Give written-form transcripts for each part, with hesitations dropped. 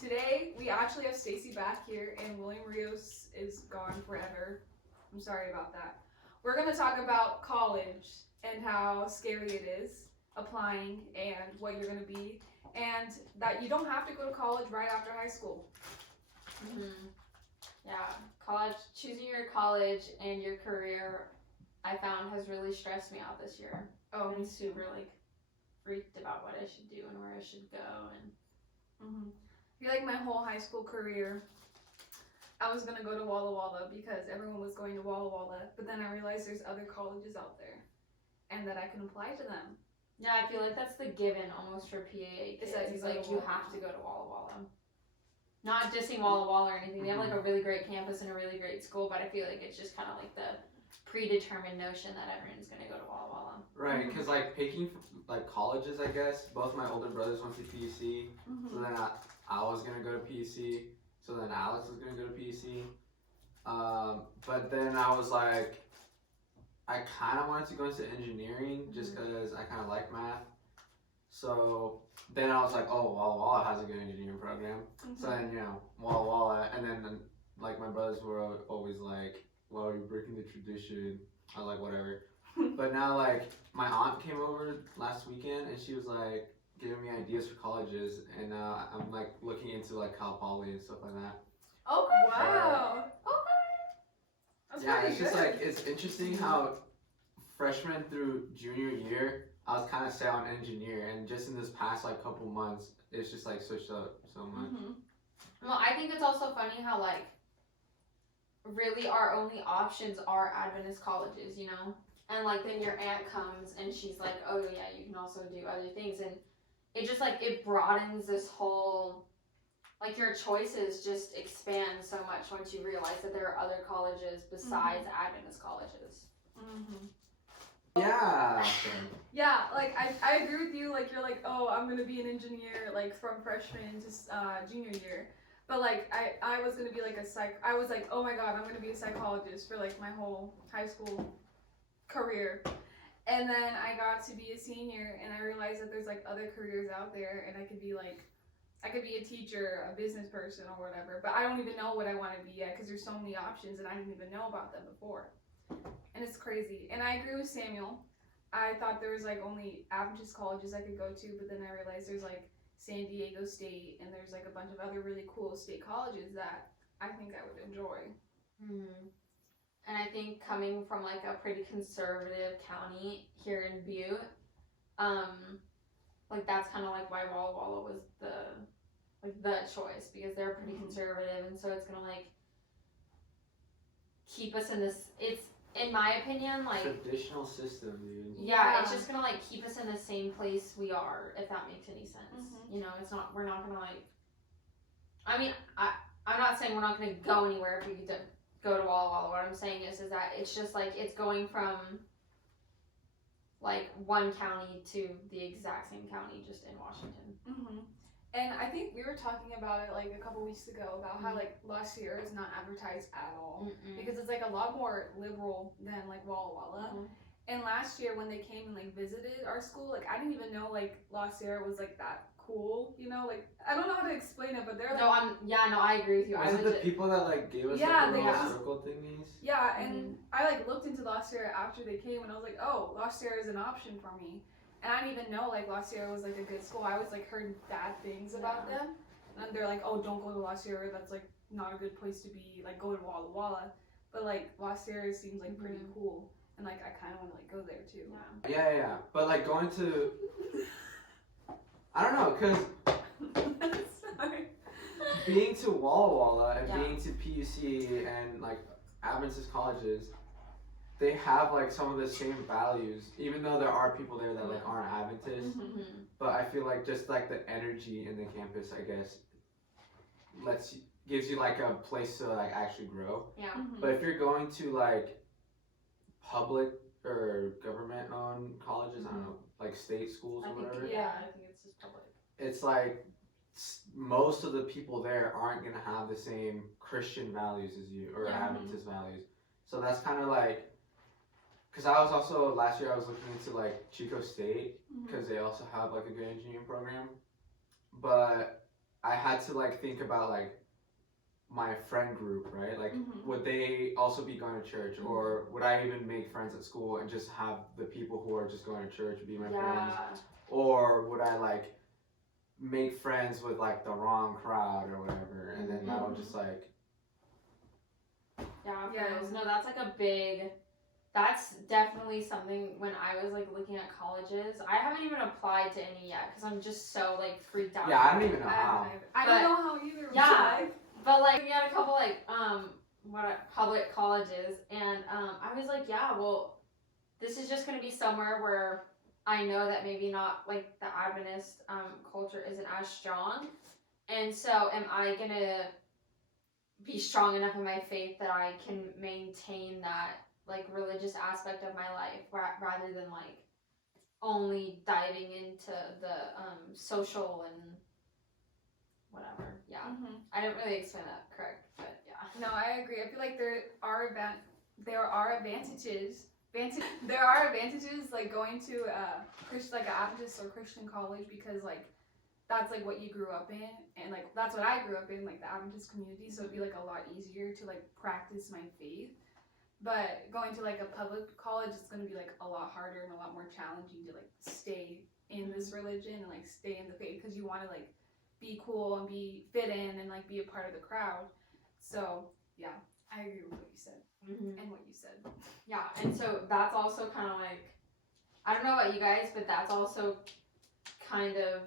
Today we actually have Stacy back here, and William Rios is gone forever. I'm sorry about that. We're gonna talk about college and how scary it is applying and what you're gonna be, and that you don't have to go to college right after high school. Mm-hmm. Yeah, college, choosing your college and your career, I found has really stressed me out this year. Oh, I'm super freaked about what I should do and where I should go, and I feel like my whole high school career, I was gonna go to Walla Walla because everyone was going to Walla Walla, but then I realized there's other colleges out there, and that I can apply to them. Yeah, I feel like that's the given almost for PAA kids. It's like you have to go to Walla Walla. Not dissing Walla Walla or anything. They have like a really great campus and a really great school, but I feel like it's just kind of like the predetermined notion that everyone's gonna go to Walla Walla. Right, because like picking like colleges, I guess both my older brothers went to PUC, so then I was gonna go to PUC, so then Alex was gonna go to PUC, but then I was like, I kind of wanted to go into engineering just because I kind of like math. So then I was like, oh, Walla Walla has a good engineering program. So then, Walla Walla. And then, like, my brothers were always like, well, you're breaking the tradition. I was like, whatever. But now, like, my aunt came over last weekend and she was like, giving me ideas for colleges. And I'm like looking into like Cal Poly and stuff like that. Okay. Wow. Okay. Yeah, it's just like, it's interesting how freshman through junior year, I was kind of set on engineer, and just in this past like couple months, it's just like switched up so much. Well, I think it's also funny how like really our only options are Adventist colleges, you know? And like then your aunt comes and she's like, oh yeah, you can also do other things, and it just like it broadens this whole, like your choices just expand so much once you realize that there are other colleges besides Adventist colleges. Yeah. Yeah, like I agree with you. Like you're like, oh, I'm gonna be an engineer like from freshman to junior year. But like I was gonna be like I was like, oh my god, I'm gonna be a psychologist for like my whole high school career. And then I got to be a senior, and I realized that there's like other careers out there, and I could be a teacher, a business person, or whatever. But I don't even know what I want to be yet because there's so many options, and I didn't even know about them before. And it's crazy. And I agree with Samuel. I thought there was like only Adventist colleges I could go to, but then I realized there's like San Diego State, and there's like a bunch of other really cool state colleges that I think I would enjoy. And I think coming from like a pretty conservative county here in Butte, like that's kind of like why Walla Walla was the choice, because they're pretty conservative, and so it's gonna like keep us in this. It's, in my opinion, like traditional system, dude. Yeah, it's just gonna like keep us in the same place we are, if that makes any sense. You know, it's not. We're not gonna like. I mean, I'm not saying we're not gonna go anywhere if we could go to Walla Walla. What I'm saying is that it's just like it's going from like one county to the exact same county, just in Washington. And I think we were talking about it like a couple weeks ago about how like La Sierra is not advertised at all because it's like a lot more liberal than like Walla Walla. And last year when they came and like visited our school, like I didn't even know like La Sierra was like that cool, you know? Like I don't know how to explain it, but they're like I agree with you. Was it the people that like gave us like the little circle thingies? Yeah, and I like looked into La Sierra after they came, and I was like, oh, La Sierra is an option for me. And I didn't even know like La Sierra was like a good school. I always like heard bad things about them, and they're like, oh, don't go to La Sierra. That's like not a good place to be. Like go to Walla Walla. But like La Sierra seems like pretty cool, and like I kind of want to like go there too. Yeah. But like going to, I don't know, cause being to Walla Walla and being to PUC and like Adventist colleges, they have like some of the same values, even though there are people there that like aren't Adventist. But I feel like just like the energy in the campus, I guess, gives you like a place to like actually grow. But if you're going to like public or government owned colleges, I don't know, like state schools or whatever. I think it's just public. It's like most of the people there aren't gonna have the same Christian values as you or Adventist values. So that's kind of like. Because I was also, last year I was looking into like Chico State, because they also have like a good engineering program. But I had to like think about like my friend group, right? Like, Mhm. would they also be going to church, or would I even make friends at school and just have the people who are just going to church be my friends, or would I like make friends with like the wrong crowd or whatever, and then that'll just like. Yeah, Yeah. no, that's like a big. That's definitely something when I was like looking at colleges. I haven't even applied to any yet because I'm just so like freaked out. Yeah, I don't even know how. I don't know how either. Yeah, but like we had a couple like public colleges, and I was like, yeah, well, this is just gonna be somewhere where I know that maybe not like the Adventist culture isn't as strong, and so am I gonna be strong enough in my faith that I can maintain that like religious aspect of my life rather than like only diving into the social and whatever. Yeah. I didn't really explain that correct, but yeah. No, I agree. I feel like there are advantages. There are advantages like going to like an Adventist or Christian college, because like that's like what you grew up in, and like that's what I grew up in, like the Adventist community, so it'd be like a lot easier to like practice my faith. But going to like a public college, it's gonna be like a lot harder and a lot more challenging to like stay in this religion and like stay in the faith, because you want to like be cool and be fit in and like be a part of the crowd. So yeah, I agree with what you said and what you said. Yeah, and so that's also kind of like, I don't know about you guys, but that's also kind of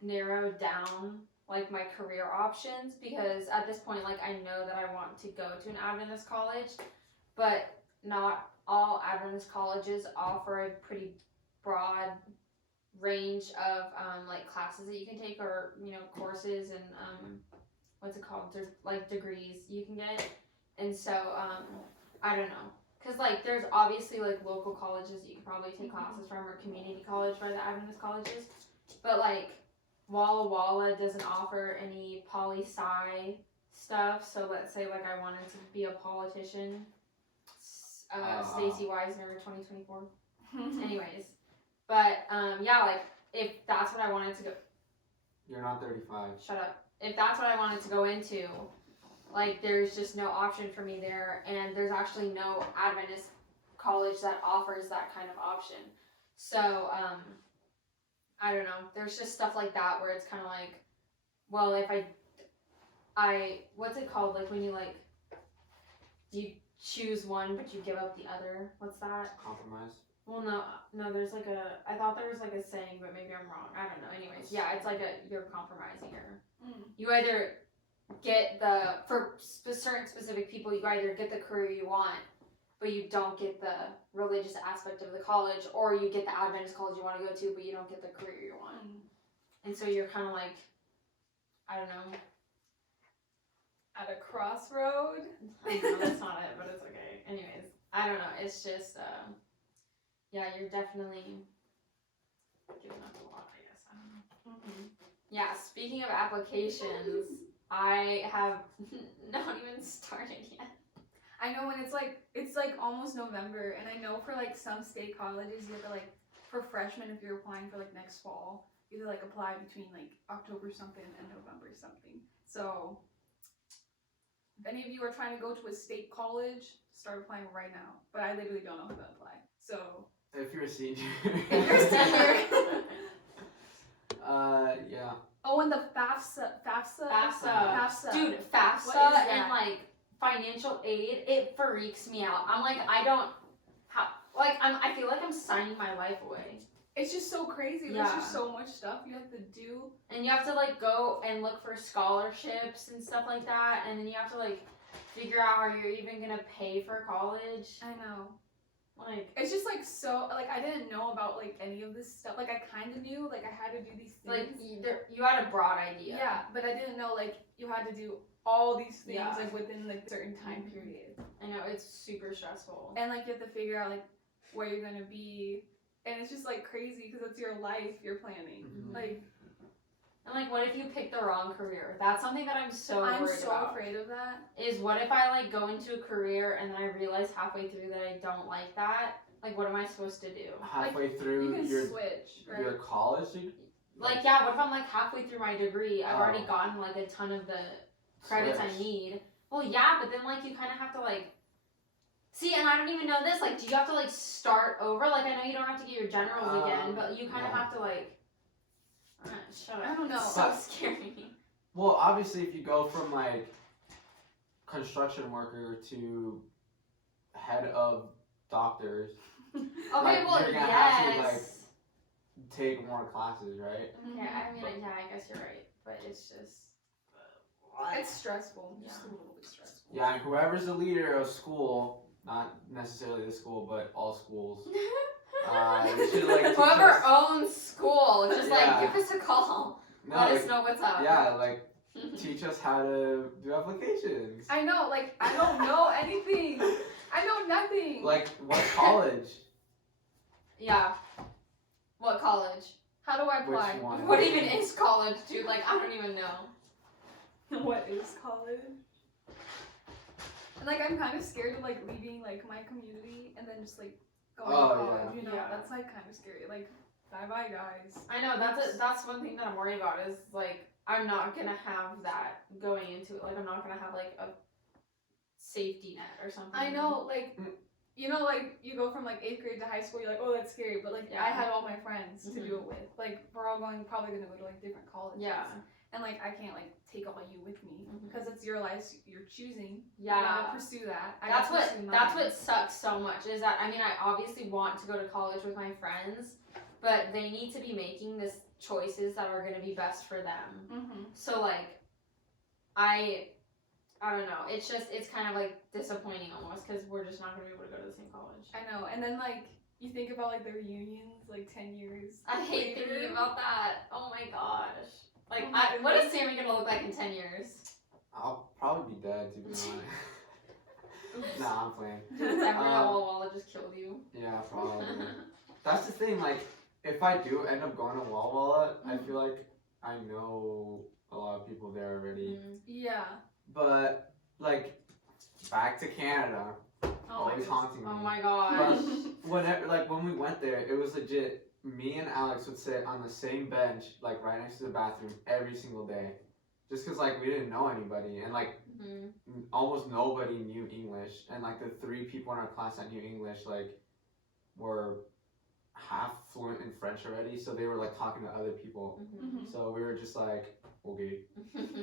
narrowed down like my career options, because at this point, like I know that I want to go to an Adventist college, but not all Adventist colleges offer a pretty broad range of like classes that you can take, or courses and what's it called, like degrees you can get. And so I don't know, because like there's obviously like local colleges that you can probably take classes from, or community college by the Adventist colleges, but like Walla Walla doesn't offer any poli-sci stuff. So let's say like I wanted to be a politician, Stacy Weisner 2024. Anyways, but yeah, like if that's what I wanted to go. You're not 35. Shut up. If that's what I wanted to go into, like there's just no option for me there, and there's actually no Adventist college that offers that kind of option. So I don't know. There's just stuff like that where it's kind of like, well, if I what's it called? Like when you like, you choose one but you give up the other. What's that? Compromise. Well, no. There's like I thought there was like a saying, but maybe I'm wrong. I don't know. Anyways, yeah, it's like you're compromising here. You either get for certain specific people, you either get the career you want, but you don't get the religious aspect of the college, or you get the Adventist college you want to go to, but you don't get the career you want. And so you're kind of like, I don't know. At a crossroad? I know that's not it, but it's okay. Anyways, I don't know. It's just, yeah, you're definitely giving up a lot, I guess. I don't know. Yeah, speaking of applications, I have not even started yet. I know when it's like almost November, and I know for like some state colleges you have to like, for freshmen, if you're applying for like next fall, you have to like apply between like October something and November something. So if any of you are trying to go to a state college, start applying right now. But I literally don't know how to apply. So if you're a senior. If you're a senior. Yeah. Oh, and the FAFSA. Dude, FAFSA and like financial aid, it freaks me out. I'm like, I feel like I'm signing my life away. It's just so crazy. There's just so much stuff you have to do. And you have to like go and look for scholarships and stuff like that, and then you have to like figure out how you're even gonna pay for college. I know. Like, it's just like so, like I didn't know about like any of this stuff. Like I kind of knew, like I had to do these things. Like you had a broad idea. Yeah, but I didn't know like you had to do all these things like within like a certain time period. I know, it's super stressful. And like you have to figure out like where you're gonna be, and it's just like crazy because it's your life you're planning. Like, and like, what if you pick the wrong career? That's something that I'm so worried about. I'm so afraid of that. Is what if I like go into a career and then I realize halfway through that I don't like that? Like, what am I supposed to do? Halfway like, through you can your switch, right? your college? Like, yeah, what if I'm like halfway through my degree? I've already Oh. gotten like a ton of the credits I Switch. need. Well, yeah, but then like you kind of have to like see, and I don't even know this. Like, do you have to like start over? Like, I know you don't have to get your generals again, but you kind of yeah. have to like. Shut up. I don't know. It's so scary. Well, obviously, if you go from like construction worker to head of doctors, Okay, Like, well, you're gonna yes. have to, like, take more classes, right? Okay, I mean, yeah, I guess you're right, but it's just. It's stressful. Yeah. Just a little bit stressful. Yeah, and whoever's the leader of school, not necessarily the school, but all schools, you should like teach Whoever us, owns school, just Yeah. like give us a call. no, Let like, us know what's up. yeah, like teach us how to do applications. I know, like, I don't know anything. I know nothing. Like what college? Yeah. What college? How do I Which apply? one? What even is college, dude? Like, I don't even know. What is college? And like, I'm kind of scared of like leaving like my community and then just like going Oh, to college. yeah. You know, Yeah. that's like kind of scary. Like, bye bye guys. I know, that's one thing that I'm worried about is, like, I'm not gonna have that going into it. Like, I'm not gonna have, like, a safety net or something. I know, like. You know, like, you go from, like, 8th grade to high school, you're like, oh, that's scary. But, like, Yeah. I had all my friends to Mhm. do it with. Like, we're all probably going to go to, like, different colleges. Yeah. And, like, I can't, like, take all you with me. Mhm. Because it's your life you're choosing. Yeah. You gotta pursue that. I That's gotta what pursue that's mine. what sucks so much is that, I mean, I obviously want to go to college with my friends, but they need to be making this choices that are going to be best for them. Mm-hmm. So, like, I don't know. It's just, it's kind of like disappointing almost because we're just not going to be able to go to the same college. I know. And then, like, you think about, like, the reunions, like, 10 years I hate later. thinking about that. Oh my gosh. Like, Oh my what is goodness. Sammy going to look like in 10 years? I'll probably be dead, to be honest. Nah, I'm playing. That Walla just killed you. Yeah, probably. That's the thing, like, if I do end up going to Walla Walla, I feel like I know a lot of people there already. Yeah. But, like, back to Canada, Oh my always goodness. haunting me. Oh my gosh. Whenever, like, when we went there, it was legit, me and Alex would sit on the same bench, like, right next to the bathroom every single day. Just because, like, we didn't know anybody, and, like, almost nobody knew English, and, like, the 3 people in our class that knew English, like, were half fluent in French already, so they were, like, talking to other people. Mhm. So we were just like, okay.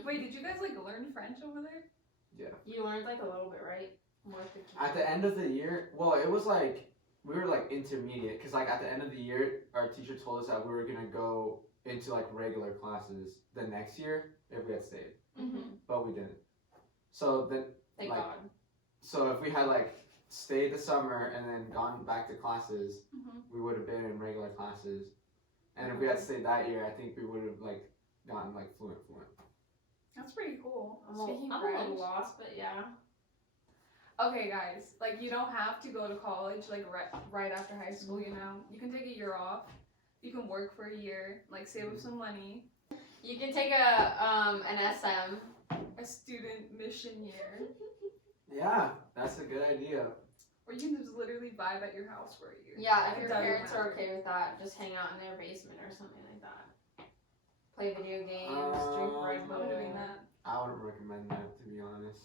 Wait, did you guys, like, learn French over there? You learned like a little bit, right? More At the end of the year, well, it was like, we were like intermediate, because like at the end of the year, our teacher told us that we were going to go into like regular classes the next year if we had stayed, but we didn't. So then, Thank like, God. so if we had like stayed the summer and then gone back to classes, Mm-hmm. we would have been in regular classes. And if we had stayed that year, I think we would have like gotten like fluent. That's pretty cool. I'm Speaking a French. little lost, but yeah. Okay, guys, like, you don't have to go to college, like, right after high school, you know? You can take a year off. You can work for a year, like, save up some money. You can take an SM. A student mission year. Yeah, that's a good idea. Or you can just literally vibe at your house for a year. Yeah, if It your doesn't parents are matter. okay with that, just hang out in their basement or something like that. Play video games, drink Red Bull. I'm doing that. I wouldn't recommend that, to be honest.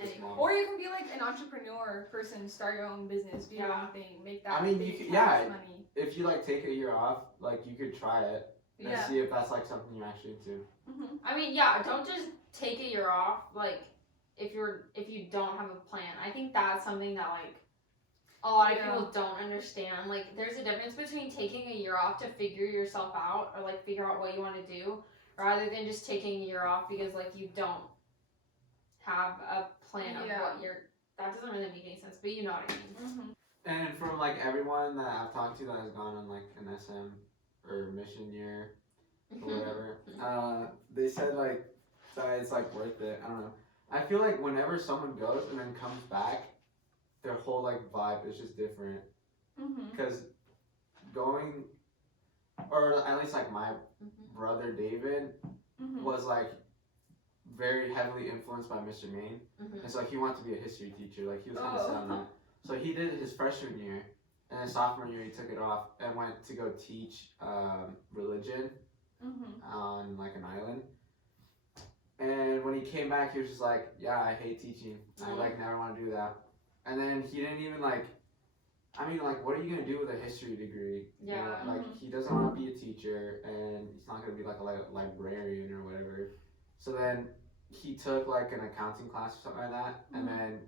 Just Anyway. one. Or you can be, like, an entrepreneur person, start your own business, do your Yeah. own thing, make that I mean, big you could- cash yeah. money. If you like take a year off, like you could try it and Yeah. see if that's like something you're actually into. Mm-hmm. I mean, yeah, don't just take a year off, like, if you don't have a plan. I think that's something that, like, a lot of Yeah. people don't understand. Like, there's a difference between taking a year off to figure yourself out or, like, figure out what you want to do rather than just taking a year off because, like, you don't have a plan of Yeah. what you're... That doesn't really make any sense, but you know what I mean. Mm-hmm. And from like everyone that I've talked to that has gone on like an SM or mission year or whatever, they said like that it's like worth it. I don't know. I feel like whenever someone goes and then comes back, their whole like vibe is just different. Mm-hmm. Because going, or at least like my brother David Mm-hmm. was like very heavily influenced by Mr. Main. And so he wanted to be a history teacher. Like he was kind of set on that. So he did it his freshman year, and then sophomore year he took it off and went to go teach religion on like an island. And when he came back, he was just like, yeah, I hate teaching. I like never want to do that. And then he didn't even like, I mean, like, what are you gonna do with a history degree? Yeah. You know, like, he doesn't want to be a teacher, and he's not gonna be like a librarian or whatever. So then he took like an accounting class or something like that, and then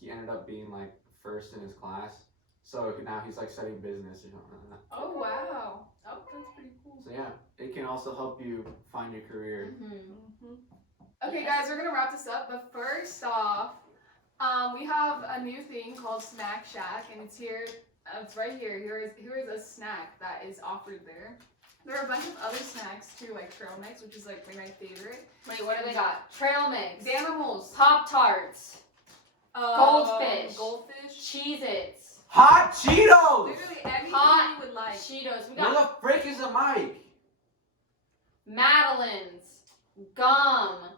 he ended up being like first in his class. So now he's like studying business or something like that. Oh wow. Oh, that's pretty cool. So yeah, it can also help you find your career. Okay, guys, we're gonna wrap this up. But first off, we have a new thing called Snack Shack, and it's here. It's right here. Here is a snack that is offered there. There are a bunch of other snacks too, like trail mix, which is like my favorite. Wait, what do they got? Trail mix. Danimals. Pop-Tarts. Goldfish. Cheez-Its. Hot Cheetos! Literally everything Hot you would like. Cheetos. We Where got the frick is the mic? Madeline's. Gum.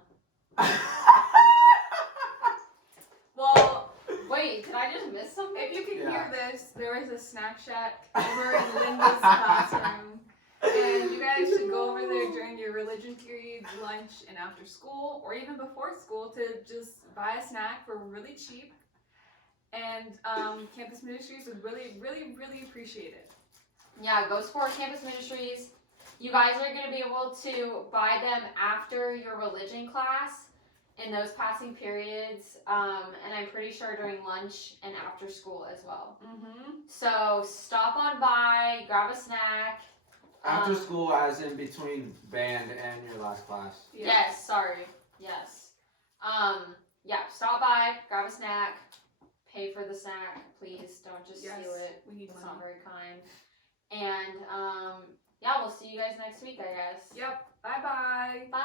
Well, Wait, did I just miss something? if you can Yeah. hear this, there is a Snack Shack over in Linda's classroom. And you guys should go over there during your religion periods, lunch, and after school, or even before school to just buy a snack for really cheap. And Campus Ministries would really, really, really appreciate it. Yeah, go support Campus Ministries. You guys are going to be able to buy them after your religion class in those passing periods, and I'm pretty sure during lunch and after school as well. So stop on by, grab a snack. After school, as in between band and your last class. Yeah. Yes, sorry. Yes. Yeah, stop by, grab a snack, pay for the snack, please. Don't just steal it. We need It's money. not very kind. And yeah, we'll see you guys next week, I guess. Yep. Bye-bye. Bye.